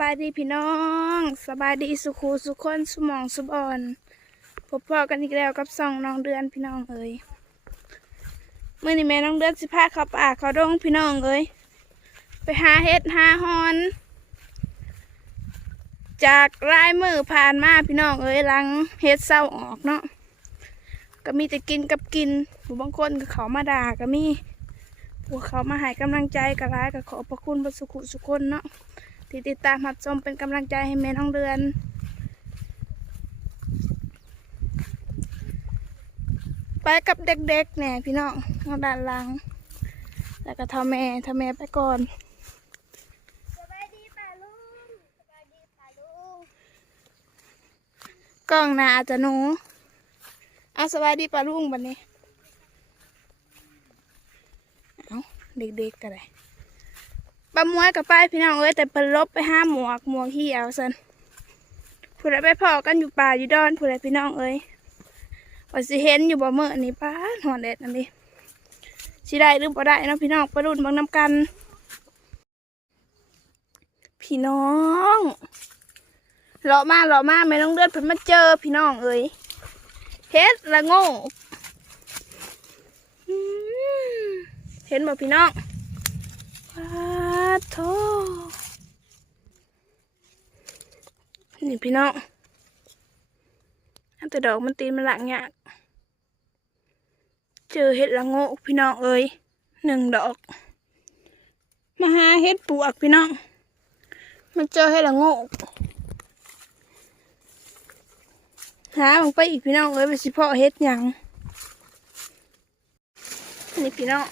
บายดีพี่น้องสบายดีสุขูสุขคนสมองสุบอนพบพ่อกันอีกแล้วกับสองน้องเดือนพี่น้องเอ้ยเมื่อนี้แม่น้องเดือนสิพาเขาป่าเขาดงพี่น้องเอ้ยไปหาเห็ดหาฮอน จากลายมือผ่านมาพี่น้องเอ้ยหลังเฮ็ดเศร้าออกเนาะก็มีแต่กินกับกินผู้บางคนก็เขามาด่าก็มีพวกเขามาให้กำลังใจก็ร้ายก็ขอบพระคุณพระสุขุสุขคนเนาะ ที่ติดตามรับชมเป็นกำลังใจให้แม่น้องเดือน ไปกับเด็กๆเนี่ยพี่น้องทางด้านหลัง แล้วก็ทำแม่ทำแม่ไปก่อนสบายดีป่าลุงสบายดีป่าลุงกล้องหนาจะหนูเอาสบายดีปะลุงบันนี้ เอาเด็กๆกันเลย ปลามวยกับไปพี่น้องเอ้ยแต่เพิ่นลบไปห้าหมวกหมวกเหี่ยวสันผู้ใดไปพอกันอยู่ป่าอยู่ดอนผู้ใดพี่น้องเอ้ยว่าสิเห็นอยู่บ่เมื่อนี่ป้าหอนเด็ดนั่นดิสิได้หรือบ่ได้เนาะพี่น้องประดุนบางน้ำกัน พี่น้องเลาะมาเลาะมาไม่ต้องเลือดเพิ่นมาเจอพี่น้องเอ้ยเฮ็ดละโง่เห็นบ่พี่น้องว้า โธ่นี่พี่น้องอันแต่ดอกมันตีมันหลังยากเจอเห็ดละโง่พี่น้องเอ้ยหนึ่งดอกมาหาเห็ดปวกพี่น้องมันเจอเห็ดละโง่หาลงไปอีกพี่น้องเอ้ยไปสิพาะเห็ดหยังนี่พี่น้อง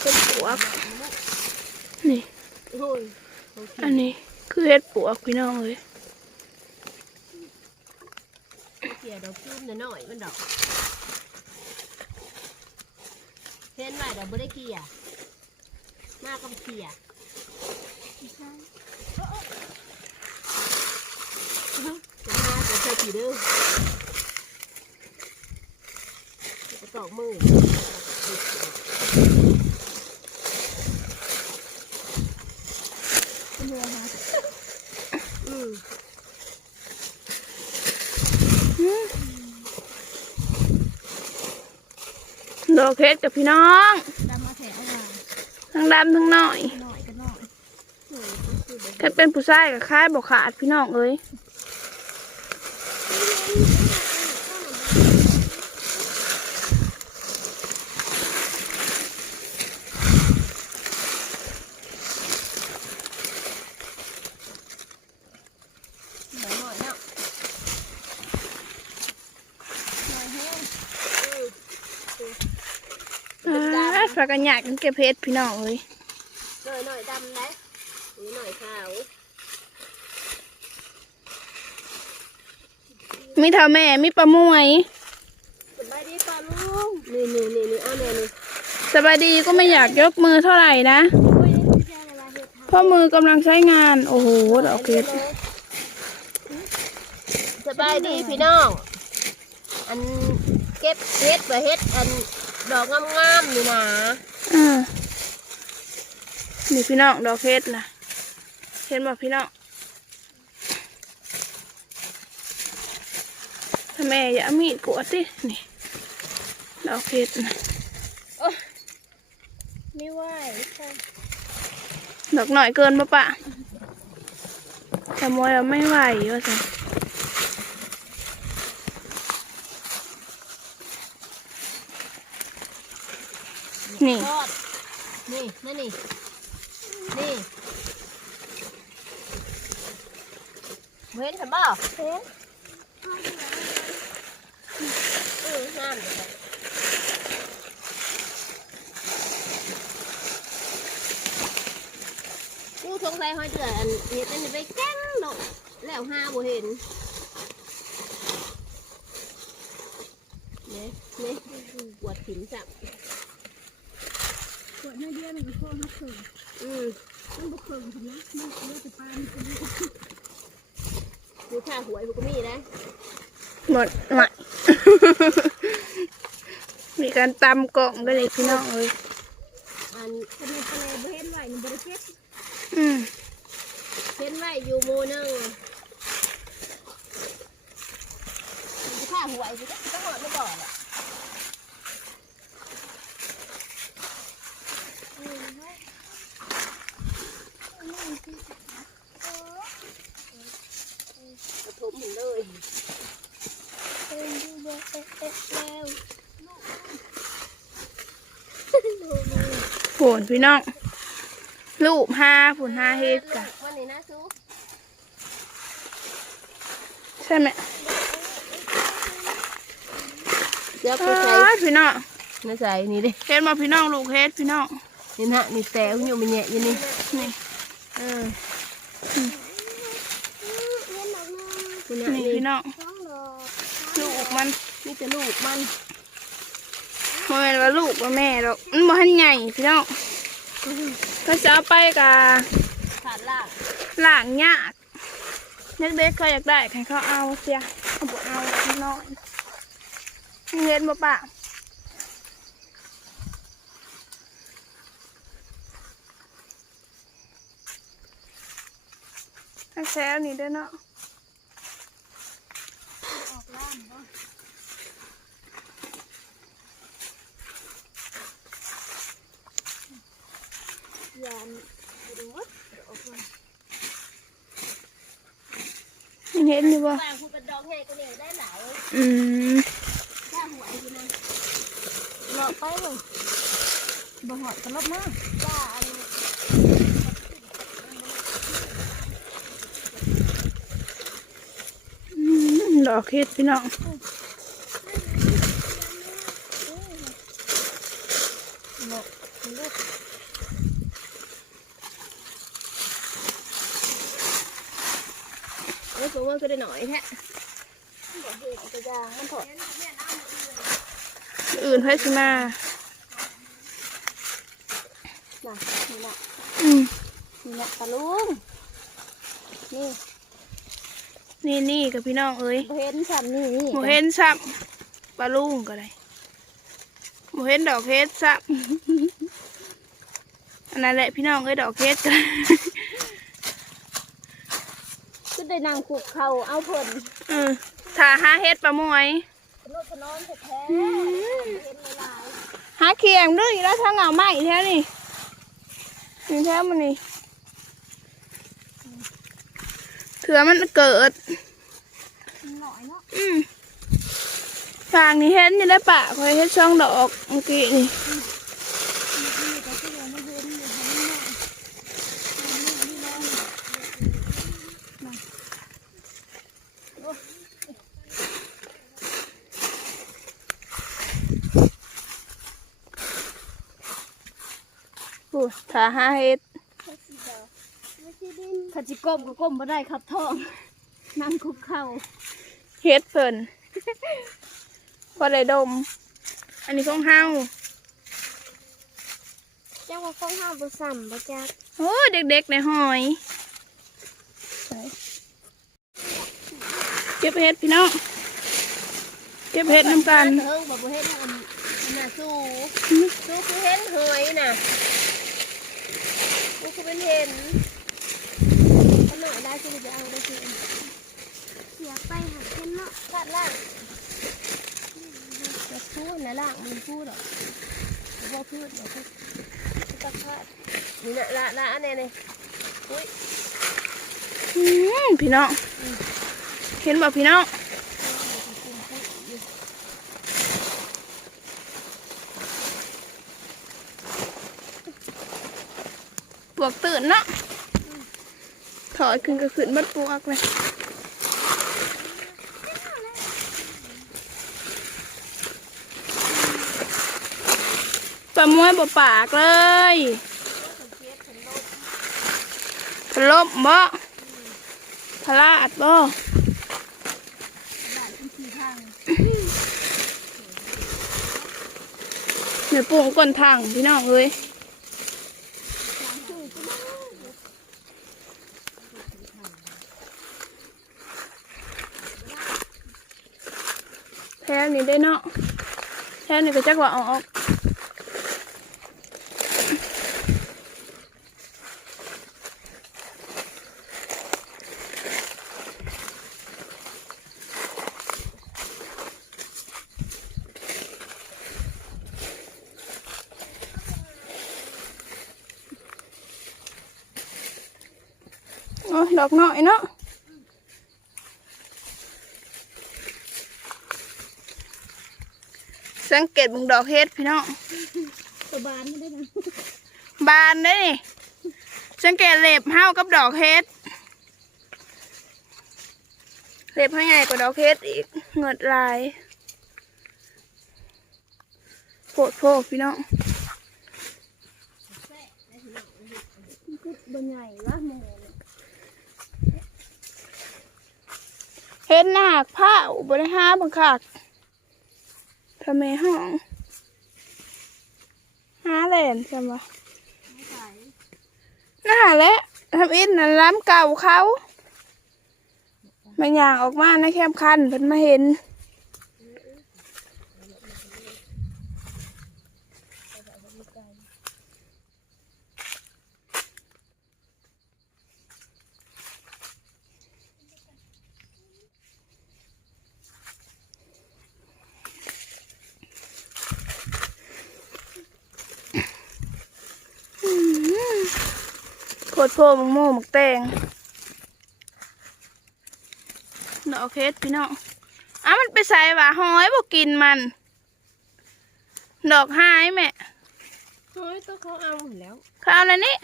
เป็นปวก นี่อันนี้คือเห็ดปวกพี่น้องเอ้ยเกี่ยดอกจุ่มหน่อยมันดอกเห็นไหมดอกบ่ได้เกี่ยหน้ากับเกี่ยจะมาจะใส่ผีเด้อจะตอกมือม ดอกเห็ดกับพี่น้องดำมาแถวมาทั้งดำทั้งน้อยหน่อยกันหน่อยถ้าเป็นผู้ชายกับคล้ายบอกขาดพี่น้องเอ้ย หน่อยหน่อยเนาะหน่อยแห้ง อ่าฝากกันหยาดกันเก็บเห็ดพี่น้องเอ้ยหน่อยหน่อยดำนะหน่อยขาวมีเท่าแม่มีปลามวยสบายดีป่าลุงนี่นี่นี่นี่เอาเนี่ยนี่สบายดีก็ไม่อยากยกมือเท่าไหร่นะโอ้ยไม่อะไรเพราะมือกำลังใช้งาน โอ้โหดอกเห็ดสบายดีพี่น้อง อันเก็บเห็ดไปเห็ดอัน ดอกงามๆนี่นะอ่านี่พี่น้องดอกเห็ดนะเห็นบอกพี่น้องถ้าแม่อย่าเอามีดกวดสินี่ดอกเห็ดนะไม่ไหวค่ะดอกหน่อยเกินปะปะขโมยเราไม่ไหวว่าสิ นี่ ทอดนี่นั่นนี่ นี่เห็นเห็นเปล่าเห็นเอองามเลยกูสงสัยหอยเดืออันเห็ดอันนี้ไปแก้งดอกแล้วห้าบ่เห็นเนี่ยเนี่ยปวดถิ่นจับ ดให้เดียวหนึ่ก็พอฮักเขิงอืมมันบุกเขิงถึงนะมันเลือดจะปานคนนี้ดูค่าหวยมันก็มีนะหมดหมด มีการตำกล่องกันเลยพี่น้องเอ้ยอันคนนี้ทะเลเบนไหวหนึ่งบริเก็ตอืมเฮ็ดได้อยู่หมูหนึงมันจะฆ่าหวยสิก็หอดไม่บอกอะ กระท บมันเลยผุนพี่น้องลูกห้าผุนห้าเฮ็ดกะวันนี้นะซูใช่ไหมเดี๋ยวไปอ้ใส่ายพี่น้องนะใส่นี่เด้เฮ็ดมาพี่น้องลูกเฮ็ดพี่น้องนี่นะนี่แต่อยู่มันแยะอยู่นี่นี่เออ คุณนี่นี่พี่น้องลูกมันนี่จะลูกมันบ่แม่นว่าลูกว่าแม่ดอกมันบ่ทันใหญ่พี่น้องถ้าจะเอาไปกะขาดล่างล้างยากเด็กๆก็อยากได้ให้เขาเอาเสียเอาบ่เอาพี่น้อยนี่เฮ็ดบ่ปะถ้าแซ่นี่เด้อเนาะ ยัง เห็นอยู่บ่บางคุณเป็นดอกใหญ่ก็เนี่ยได้หลายอืมถ้าหวยอยู่นะเลาะไปเลยบ่หอดกันลบมากว่าอันอืมดอกเห็ดพี่น้อง เอ้ยผมว่า ก็ได้หน่อยแท้อื่นให้สิมาน่ะนี่แหละอืมนี่แหละตะลุงนี่นี่นี่กับพี่น้องเอ้ยบ่เห็นฉันนี่นี่หมูเห็นซับปลาลุงก็ได้หมูเห็นดอกเห็ดซับอันนั้นแหละพี่น้องเอ้ยดอกเห็ดกันก็ ได้นางขุกเขาเอาเพิ่นเออถ้าหาเห็ดปลามวยนกขนอนแท้อืมๆเห็นหลายหาเคียงด้วยแล้วทางเหงาไหมแท้นี่นี่แท้มันนี่เถื่อมันเกิดหน่อยเนาะอืมฟางนี่เห็นนี่แหละปะคอยเห็นช่องดอกเมื่อกี้นี่ นี่ก็คือยังไม่เห็นอยู่ข้างนอก พูดถ้าหาเห็ดถ้าจิก้มก็ก้มบ่ได้ครับท้อง นั่งคุกเข่าเห็ดเพิ่นพอได้ดม อันนี้ของเฮาเจ้าว่าฟ้องห้ามบ่ซ้ำบ่จักโอ้เด็กๆในหอยเก็บเห็ดพี่น้องเก็บเห็ดน้ำกันเฮิงบ่บ่เห็นอันอันน่ะสู้สู้คือเห็นหอยน่ะกู คือเป็นเห็นก็หน่อยได้คือจะเอาได้คือเสียไปหาเช่นเนาะขาดล่างจะพูดนะล่างมันพูดหรอกบ่พูดเดี๋ยวพูดตะขาดนี่นะละละอันนี้นี่อุ้ยอืมพี่น้องเห็นบ่พี่น้อง วกตื่นเนาะถอยขึ้นก็ขึ้นบัดปวกเลยปลามวยบ่ปากเลยพะลบบ่พะลาดบ่เดี๋ยวปรุงก้นทางพี่น้องเอ้ย แล้วนี่ได้เนาะแล้วนี่ก็จักว่าออกโอ้ยดอกน้อยเนาะ สังเกตเบุงดอกเฮ็ดพี่น้องตัวบานไม่ได้นะบานได้นี่สังเกตเล็บเห้ากับดอกเฮ็ดเล็บให้ใหญ่กว่าดอกเฮ็ดอีกเงิดลายโผดโผพี่น้องมันคือบนใหญ่วะหมูเนี่ยเฮ็ดหนักผ้าอุบริหาบังคัก ทำไมห้องหาแหลนใช่ไหมไม่ใส่น่าและทำอินนั่นร้ำเก่าเขามันอย่างออกมาในแคมคันเพิ่นมาเห็น โคตรโพมังโม่หมักแตงดอกเพชรพี่น้องอะมันไปใส่หว่าหอยบอกกินมัน ดอกหายแม่เฮ้ยตัวเขาเอาหมดแล้วเขาวอะไรนี่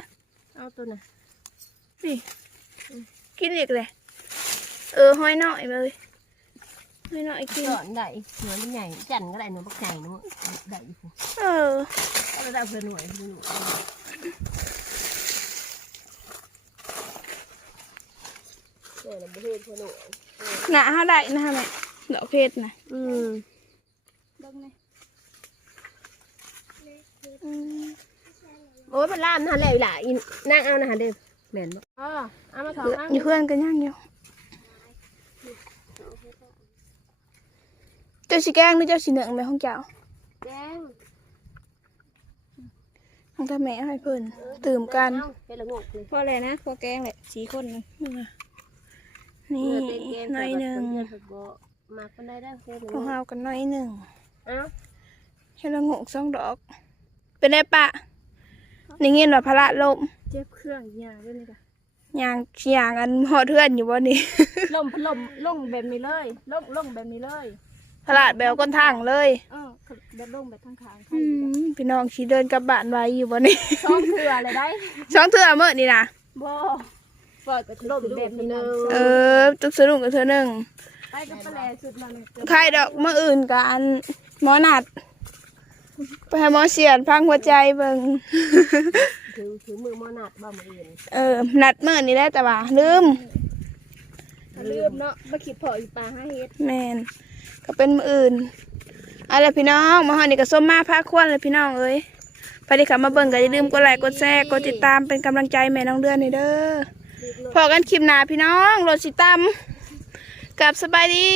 เอาตัวน่ะนี่กินอีกเลยเออหอยหน้อยเลยหอยหน้อยกินสอนได้หน่วยมันใหญ่จันก็ได้หน่วยบักใหญ่หน่วยได้อยู่เออก็ได้เพื่อ หน่วยเพื่อนหน่วยเพื่อนเราไม่เห็นเพื่อนหน่วยหนาเขาได้นะแม่ดอกเพชรนะอืมเบิ่งเลยอืมโอ้ยมันล่ามนะฮะแล้วอีหล่ะอีนั่งเอานะฮะเด้อแม่นบ่อ๋อเอามาถอดเอาอยู่เพื่อนกันย่างอยู่เจ้าสีแกงหรือเจ้าสีเหนืองแม่ของเจ้าแดงของตาแม่ให้เพิ่นตื่มกันเอาเป็นละงกเลยพออะไรนะพอแกงแหละสีคนนึง นี่เพื่อเป็นเกมหน่อยหนึ่งเพื่อนบ่มากปานใดได้เพื่อนของเฮากันหน่อยหนึ่งเอ้าแค่ละงกสองดอก เป็นได้ปะนี่เงินว่าพระลมเจ็บเครื่องยาด้วยนี่ค่ะยางยางกันหอเทือนอยู่บ่นี่ล่มพัดลมลงแบบนี้เลยล่มล่มแบบนี้เลยพระแบวก้นทางเลยเออแบบลงแบบทางขางอืมพี่น้องขี่เดินกลับบ้านไว้อยู่บ่นี่ช่องเถื่ออะไรได้สองเทื่อเมื่อนี่นะบ่ เปิดกับล่มแบบนี้เลยเออตุกสะดุ้งกับเธอหนึ่งไปกับปลาแหลสุดมาเนี่ยใครดอกเมื่ออื่นกันหมอนัดไปให้หมอเสียนพังหัวใจเบิ่งถือถือมือมอนัดบ่มาเอื่นเออนัดเมื่อนี่ได้แต่ว่าลืมลืมเนาะมาขีดพออีปลาห้าเฮ็ดแมนก็เป็นมืออื่นเอาล่ะไรพี่น้องมาหอนี่ก็ส้มมาพาควนเลยพี่น้องเอ้ยไปดิค่ะมาเบิ่งก็อย่าลืมกดไลค์กดแชร์กดติดตามเป็นกำลังใจแม่น้องเดือนให้เด้อ พอกันคลิปหน้าพี่น้องโรสิตัมกับสบายดี